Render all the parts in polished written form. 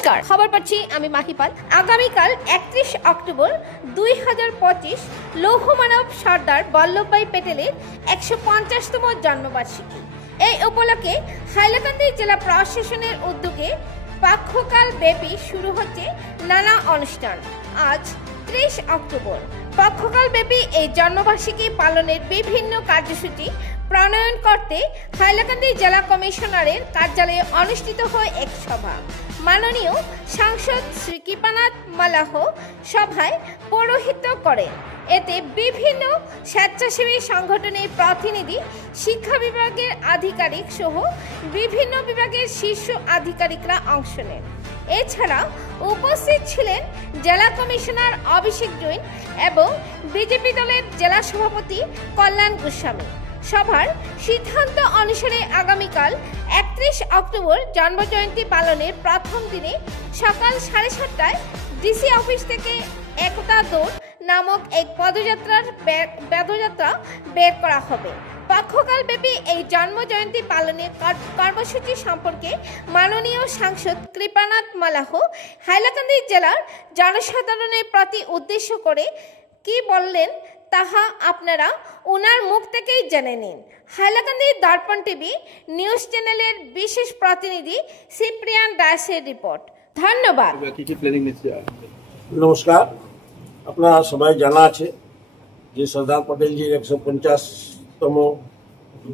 নমস্কার, খবর পাচ্ছি আমি মাহিপাল। আগামীকাল 31 অক্টোবর 2025 লৌহমানব সর্দার বল্লভভাই প্যাটেলের 150তম জন্মবার্ষিকী। এই উপলক্ষে হাইলাকান্দি জেলা প্রশাসনের উদ্যোগে পক্ষকাল ব্যাপী শুরু হচ্ছে নানা অনুষ্ঠান। আজ 30 অক্টোবর পক্ষকাল ব্যাপী এই জন্মবার্ষিকী পালনের বিভিন্ন কার্যসূচি প্রণয়ন করতে হাইলাকান্দি জেলা কমিশনারের কার্যালয়ে অনুষ্ঠিত হয় এক সভা। মাননীয় সাংসদ শ্রী কৃপানাথ মালাহ সভায় পৌরোহিত্য করেন। এতে বিভিন্ন স্বেচ্ছাসেবী সংগঠনের প্রতিনিধি, শিক্ষা বিভাগের আধিকারিক সহ বিভিন্ন বিভাগের শীর্ষ আধিকারিকরা অংশ নেন। এছাড়া উপস্থিত ছিলেন জেলা কমিশনার অভিষেক জৈন এবং বিজেপি দলের জেলা সভাপতি কল্যাণ গোস্বামী। সভার সিদ্ধান্ত অনুসারে আগামীকাল 31 অক্টোবর জন্মজয়ন্তী পালনের প্রথম দিনে সকাল 7:30টায় ডিসি অফিস থেকে একতা দৌড় নামক এক পদযাত্রা বের করা হবে। পক্ষকাল ব্যাপী এই জন্মজয়ন্তী পালনের কর্মসূচি সম্পর্কে মাননীয় সাংসদ কৃপানাথ মালাহ হাইলাকান্দি জেলার জনসাধারণের প্রতি উদ্দেশ্য করে কি বললেন তাহা আপনারা ওনার মুখ থেকেই জেনে নিন। হাইলাকান্দি দর্পণ টিভি নিউজ চ্যানেলের বিশেষ প্রতিনিধি সিপ্রিয়ান দাসের রিপোর্ট। ধন্যবাদ। নমস্কার, আপনারা সবাই জানা আছে যে সর্দার পটেলজির 150তম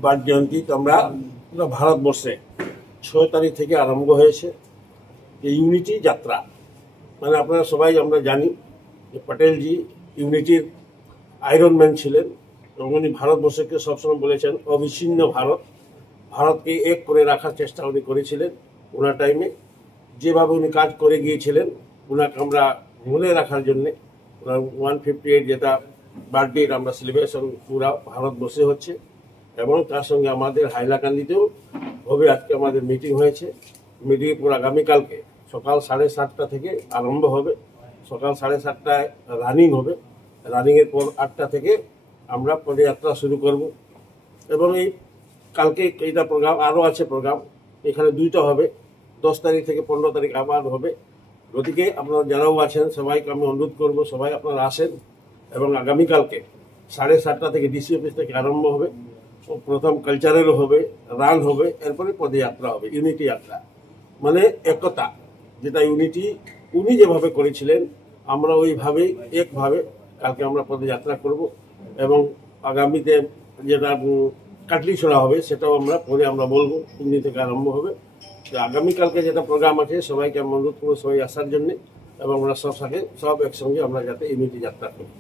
বার্থ জয়ন্তী আমরা পুরো ভারতবর্ষে 6 তারিখ থেকে আরম্ভ হয়েছে যে ইউনিটি যাত্রা। মানে আপনারা সবাই আমরা জানি যে পটেলজি ইউনিটির আয়রন ম্যান ছিলেন এবং উনি ভারতবর্ষকে সবসময় বলেছেন অবিচ্ছিন্ন ভারতকে এক করে রাখার চেষ্টা উনি করেছিলেন। ওনার টাইমে যেভাবে উনি কাজ করে গিয়েছিলেন ওনাকে আমরা মনে রাখার জন্যে ওনার 158 যেটা বার্থডে আমরা সেলিব্রেশন পুরা ভারতবর্ষে হচ্ছে এবং তার সঙ্গে আমাদের হাইলাকান্দিতেও হবে। আজকে আমাদের মিটিং হয়েছে, মিটিং পুরো আগামীকালকে সকাল 7:30টা থেকে আরম্ভ হবে। সকাল 7:30টায় রানিং হবে, রানিংয়ের পর 8টা থেকে আমরা পদযাত্রা শুরু করব এবং এই কালকে এইটা প্রোগ্রাম আরও আছে। প্রোগ্রাম এখানে 2টা হবে, 10 তারিখ থেকে 15 তারিখ আবার হবে। গতিকে আপনারা যারাও আছেন সবাইকে আমি অনুরোধ করব সবাই আপনারা আসেন এবং আগামীকালকে 7:30টা থেকে ডিসি অফিস থেকে আরম্ভ হবে। প্রথম কালচারাল হবে, রান হবে, এরপরে পদযাত্রা হবে, ইউনিটি যাত্রা মানে একতা। যেটা ইউনিটি উনি যেভাবে করেছিলেন আমরা ওইভাবেই একভাবে কালকে আমরা পদযাত্রা করব এবং আগামীতে যেটা কাটলি ছোড়া হবে সেটাও আমরা পরে আমরা বলবো। 3 দিন থেকে আরম্ভ হবে। আগামীকালকে যেটা প্রোগ্রাম আছে সবাইকে আমি অনুরোধ করবো সবাই আসার জন্য এবং আমরা সব একসঙ্গে আমরা যাতে ইউনিটি যাত্রা করি।